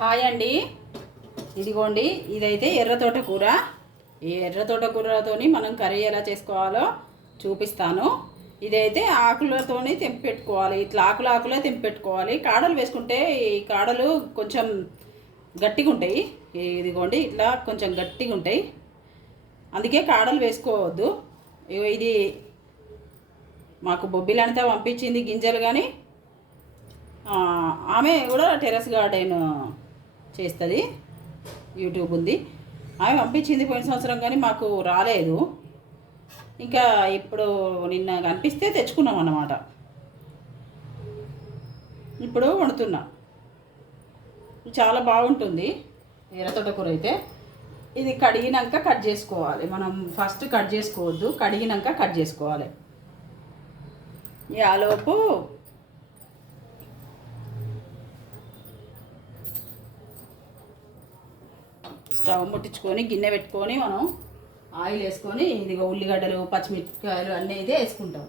Hi అండి. ఇదిగోండి ఇదైతే ఎర్ర తోటకూర. ఈ ఎర్ర తోటకూరతోని మనం కర్రీ ఎలా చేసుకోవాలో చూపిస్తాను. ఇదైతే ఆకులతోని తెంపి పెట్టుకోవాలి. ఇట్లా ఆకులు ఆకులే తెంపి పెట్టుకోవాలి. కాడలు వేసుకుంటే ఈ కాడలు కొంచెం గట్టిగా ఉంటాయి. ఇదిగోండి ఇట్లా కొంచెం గట్టిగా ఉంటాయి. అందుకే కాడలు వేసుకోవద్దు. ఇగో ఇది మాకు బొబ్బిలంతా పంపించింది గింజలు కానీ ఆమె కూడా టెర్రస్ గార్డెన్ చేస్తుంది. యూట్యూబ్ ఉంది. ఆమె పంపించింది పోయిన సంవత్సరం కానీ మాకు రాలేదు. ఇంకా ఇప్పుడు నిన్న కనిపిస్తే తెచ్చుకున్నాం అన్నమాట. ఇప్పుడు వండుతున్నా. చాలా బాగుంటుంది. ఎర్రతోట కూర అయితే. ఇది కడిగినాక కట్ చేసుకోవాలి. మనం ఫస్ట్ కట్ చేసుకోవద్దు. కడిగినాక కట్ చేసుకోవాలి. ఈ ఆలోపు స్టవ్ ముట్టించుకొని గిన్నె పెట్టుకొని మనం ఆయిల్ వేసుకొని ఇదిగో ఉల్లిగడ్డలు పచ్చిమిరపకాయలు అన్నీ అయితే వేసుకుంటాం.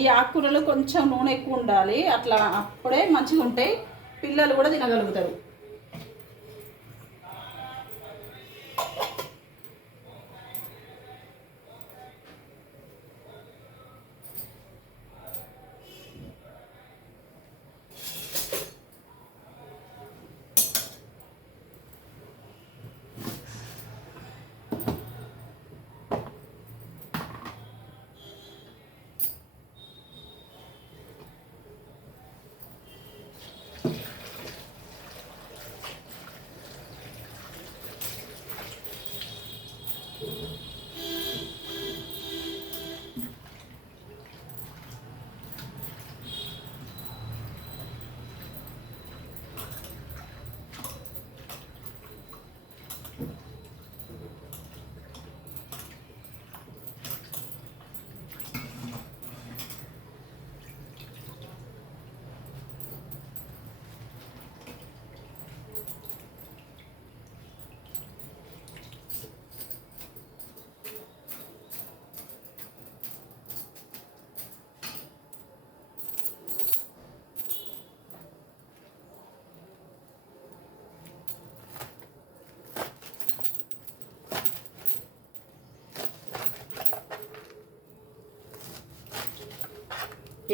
ఈ ఆకుకూరలు కొంచెం నూనె ఎక్కువ ఉండాలి. అట్లా అప్పుడే మంచిగా ఉంటాయి పిల్లలు కూడా తినగలుగుతారు.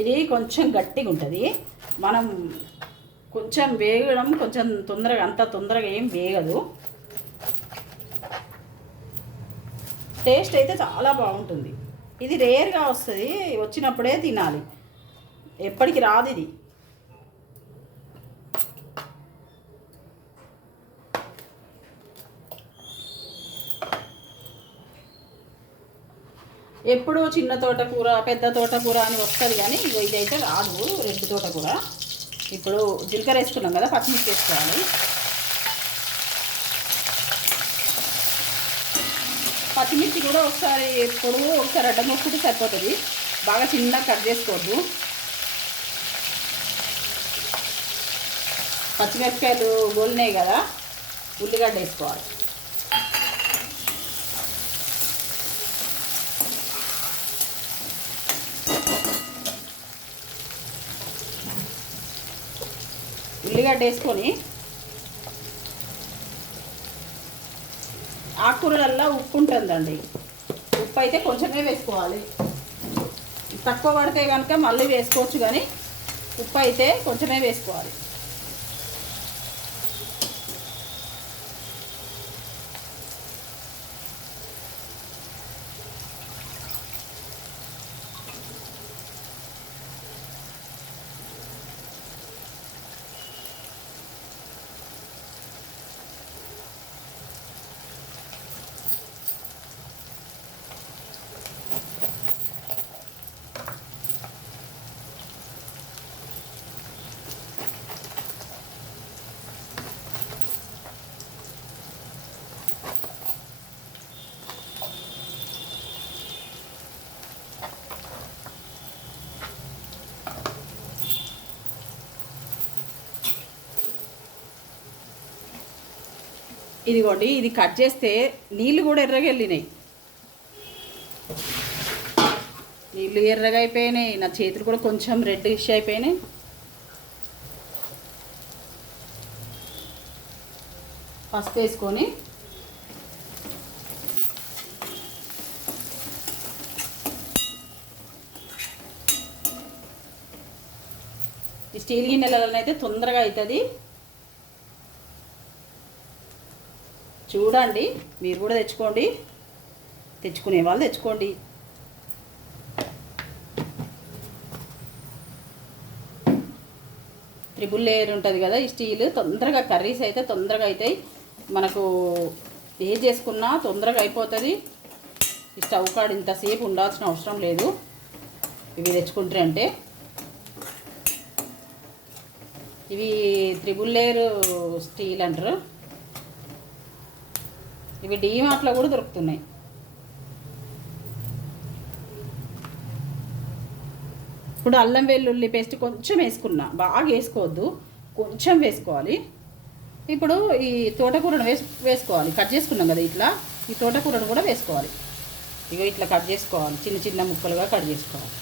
ఇది కొంచెం గట్టిగా ఉంటుంది. మనం కొంచెం వేగడం కొంచెం తొందరగా అంత తొందరగా ఏం వేగదు. టేస్ట్ అయితే చాలా బాగుంటుంది. ఇది రేర్గా వస్తుంది వచ్చినప్పుడే తినాలి. ఎప్పటికి రాదు ఇది. ఎప్పుడూ చిన్న తోటకూర పెద్ద తోటకూర అని వస్తుంది కానీ ఇగో ఇదైతే రాదు రెడ్ తోటకూర. ఇప్పుడు జీలకర్ర వేసుకున్నాం కదా పచ్చిమిర్చి వేసుకోవాలి. పచ్చిమిర్చి కూడా ఒకసారి ఎప్పుడు ఒకసారి అడ్డం నొక్కుంటే సరిపోతుంది. బాగా చిన్నగా కట్ చేసుకోవద్దు. పచ్చిమిరపకాయలు గోలినాయి కదా ఉల్లిగడ్డ వేసుకోవాలి. ఉల్లిగడ్డ వేసుకొని ఆకుకూరలల్లో ఉప్పు ఉంటుందండి ఉప్పు అయితే కొంచెమే వేసుకోవాలి. తక్కువ పడితే కనుక మళ్ళీ వేసుకోవచ్చు కానీ ఉప్పు అయితే కొంచెమే వేసుకోవాలి. ఇదిగోండి ఇది కట్ చేస్తే నీళ్ళు కూడా ఎర్రగెళ్ళినాయి నీళ్ళు ఎర్రగా అయిపోయినాయి నా చేతులు కూడా కొంచెం రెడ్ ఇష్ అయిపోయినాయి. పసుపు వేసుకొని ఈ స్టీల్ గిన్నెలలో అయితే తొందరగా అవుతుంది చూడండి మీరు కూడా తెచ్చుకోండి. తెచ్చుకునే వాళ్ళు తెచ్చుకోండి. త్రిబుల్ లేయర్ ఉంటుంది కదా ఈ స్టీల్ తొందరగా కర్రీస్ అయితే తొందరగా అవుతాయి మనకు ఏ చేసుకున్నా తొందరగా అయిపోతుంది. ఈ స్టవ్ కాడ ఇంతసేపు ఉండాల్సిన అవసరం లేదు. ఇవి తెచ్చుకుంటారు అంటే. ఇవి త్రిబుల్ లేయర్ స్టీల్ అంటారు. ఇవి డీమార్ట్లో కూడా దొరుకుతున్నాయి. ఇప్పుడు అల్లం వెల్లుల్లి పేస్ట్ కొంచెం వేసుకున్నా బాగా వేసుకోవద్దు కొంచెం వేసుకోవాలి. ఇప్పుడు ఈ తోటకూరను వేసు వేసుకోవాలి. కట్ చేసుకున్నాం కదా ఇట్లా ఈ తోటకూరను కూడా వేసుకోవాలి. ఇక ఇట్లా కట్ చేసుకోవాలి చిన్న చిన్న ముక్కలుగా కట్ చేసుకోవాలి.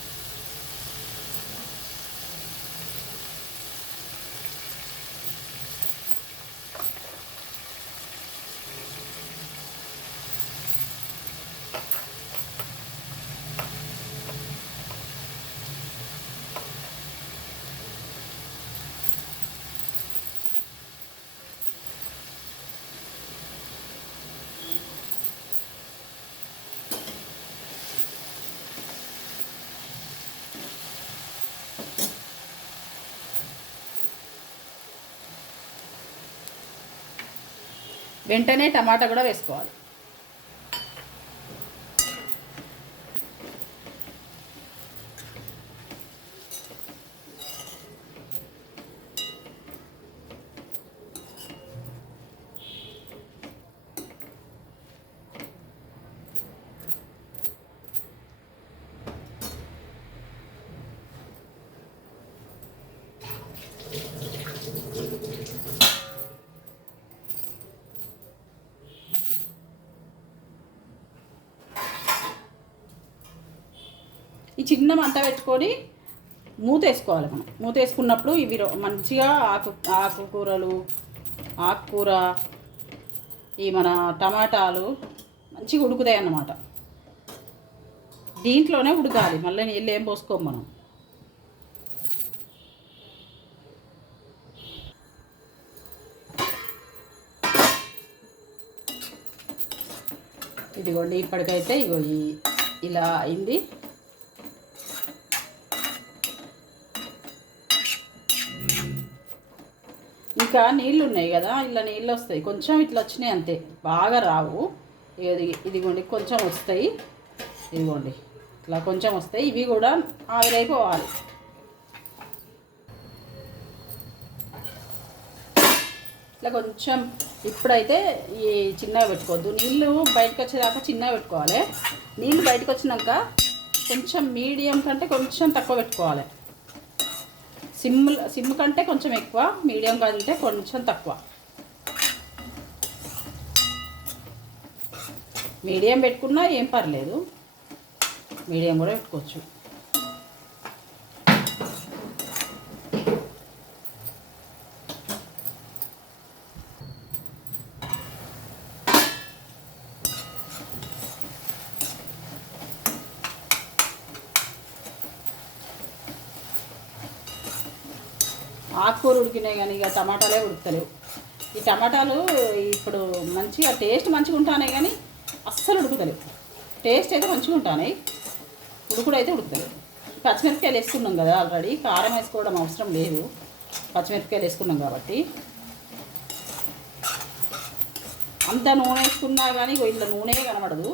వెంటనే టమాటా కూడా వేసుకోవాలి. ఈ చిన్న మంట పెట్టుకొని మూత వేసుకోవాలి మనం. మూత వేసుకున్నప్పుడు ఇవి రో- మంచిగా ఆకు ఆకుకూరలు ఆకుకూర ఈ మన టమాటాలు మంచిగా ఉడుకుతాయి అన్నమాట. దీంట్లోనే ఉడకాలి. మళ్ళీ నీళ్ళు ఏం పోసుకోము మనం. ఇదిగోండి ఇప్పటికైతే ఇగో ఈ ఇలా అయింది. ఇంకా నీళ్ళు ఉన్నాయి కదా ఇలా నీళ్ళు వస్తాయి కొంచెం ఇట్లా వచ్చినాయి అంతే. బాగా రావు. ఇది ఇదిగోండి కొంచెం వస్తాయి. ఇదిగోండి ఇట్లా కొంచెం వస్తాయి. ఇవి కూడా ఆవిరైపోవాలి. ఇట్లా కొంచెం ఇప్పుడైతే ఈ చిన్నగా పెట్టుకోవద్దు. నీళ్ళు బయటకు వచ్చేదాకా చిన్నగా పెట్టుకోవాలి. నీళ్ళు బయటకు వచ్చినాక కొంచెం మీడియం కంటే కొంచెం తక్కువ పెట్టుకోవాలి. సిమ్ సిమ్ కంటే కొంచెం ఎక్కువ మీడియం కంటే కొంచెం తక్కువ. మీడియం పెట్టుకున్నా ఏం పర్లేదు. మీడియం కూడా పెట్టుకోవచ్చు. ఆకుకూర ఉడికినాయి కానీ ఇక టమాటాలే ఉడకలేవు ఈ టమాటాలు ఇప్పుడు మంచిగా టేస్ట్ మంచిగా ఉంటాయి కానీ అస్సలు ఉడుకుతలేవు. టేస్ట్ అయితే మంచిగా ఉంటాయి ఉడుకుడు అయితే ఉడుకుతలేవు పచ్చిమిరపకాయలు వేసుకున్నాం కదా ఆల్రెడీ కారం వేసుకోవడం అవసరం లేదు. పచ్చిమిరపకాయలు వేసుకున్నాం కాబట్టి. అంత నూనె వేసుకున్నా కానీ ఇగో ఇట్లా నూనె కనబడదు.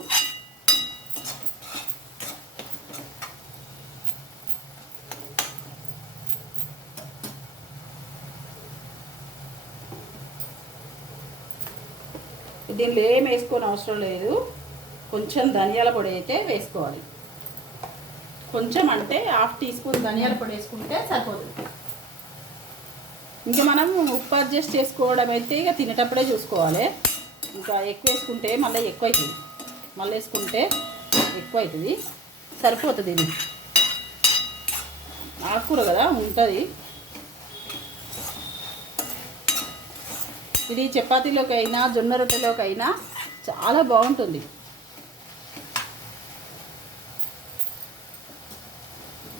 దీనిలో ఏం వేసుకోని అవసరం లేదు. కొంచెం ధనియాల పొడి అయితే వేసుకోవాలి. కొంచెం అంటే హాఫ్ టీ స్పూన్ ధనియాల పొడి వేసుకుంటే సరిపోతుంది. ఇంకా మనం ఉప్పు అడ్జస్ట్ చేసుకోవడం అయితే ఇక తినేటప్పుడే చూసుకోవాలి. ఇంకా ఎక్కువ వేసుకుంటే మళ్ళీ ఎక్కువ అవుతుంది మళ్ళీ వేసుకుంటే ఎక్కువ అవుతుంది సరిపోతుంది ఇది. ఆకుకూర కదా ఉంటుంది. ఇది చపాతీలోకి అయినా జొన్న రొట్టెలోకి అయినా చాలా బాగుంటుంది.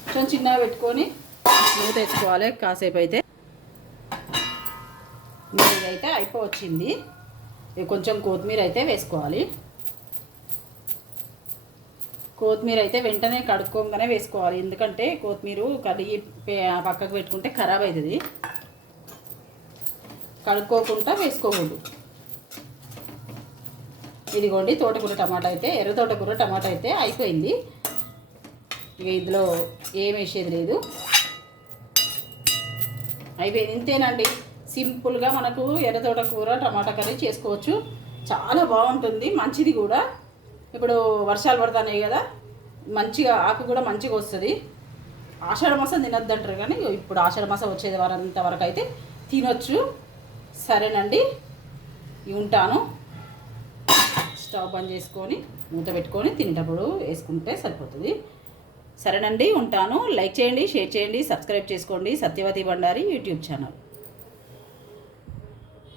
కొంచెం చిన్నగా పెట్టుకొని మూత తెచ్చుకోవాలి కాసేపు అయితే ఇదైతే అయిపోవచ్చింది. కొంచెం కొత్తిమీర అయితే వేసుకోవాలి. కొత్తిమీర అయితే వెంటనే కడుక్కోగానే వేసుకోవాలి. ఎందుకంటే కొత్తిమీర కడిగి పక్కకు పెట్టుకుంటే ఖరాబ్ అవుతుంది. కడుక్కోకుండా వేసుకోకూడదు. ఇదిగోండి తోటకూర టమాటా అయితే ఎర్ర తోటకూర టమాటా అయితే అయిపోయింది. ఇక ఇందులో ఏం వేసేది లేదు. అయిపోయింది. ఇంతేనండి. సింపుల్గా మనకు ఎర్ర తోటకూర టమాటా కర్రీ చేసుకోవచ్చు. చాలా బాగుంటుంది. మంచిది కూడా. ఇప్పుడు వర్షాలు పడుతున్నాయి కదా మంచిగా ఆకు కూడా మంచిగా వస్తుంది. ఆషాఢ మాసం తినొద్దంటారు కానీ ఇప్పుడు ఆషాఢ మాసం వచ్చేది వారంత వరకు అయితే తినొచ్చు. సరేనండి. ఉంటాను. స్టవ్ బంద్ చేసుకొని మూత పెట్టుకొని తినేటప్పుడు వేసుకుంటే సరిపోతుంది. సరేనండి ఉంటాను. లైక్ చేయండి షేర్ చేయండి సబ్స్క్రైబ్ చేసుకోండి. Satyavathi Bhandari YouTube channel.